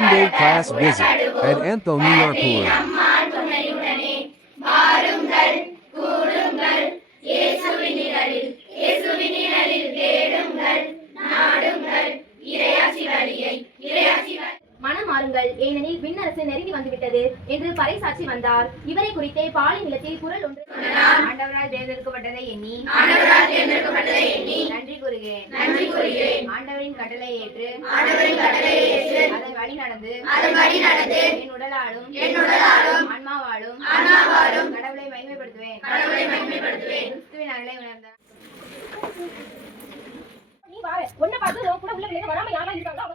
Sunday class visit at Anthony மனம் மாறுங்கள், ஏனெனில் விண்ணரசு நெருங்கி வந்துவிட்டது என்று பறைசாற்றி வந்தார். இவரை குறித்தே பாலை நிலத்தில் குரல் ஒன்று, ஆண்டவரால் தேர்ந்தெடுக்கப்பட்டதை எண்ணி நன்றி கூறுகிறேன். ஆண்டவரின் கட்டளை ஏற்று அதன் வழி நடந்து என் உடலாலும் ஆன்மாவாலும் கடவுளை மகிமைப்படுத்துவேன். கிறிஸ்துவின் அருளை உணர்ந்தார். ஒன்ன பார்த்து கூட உள்ள பிள்ளைங்க வராம யாரா இருக்காங்க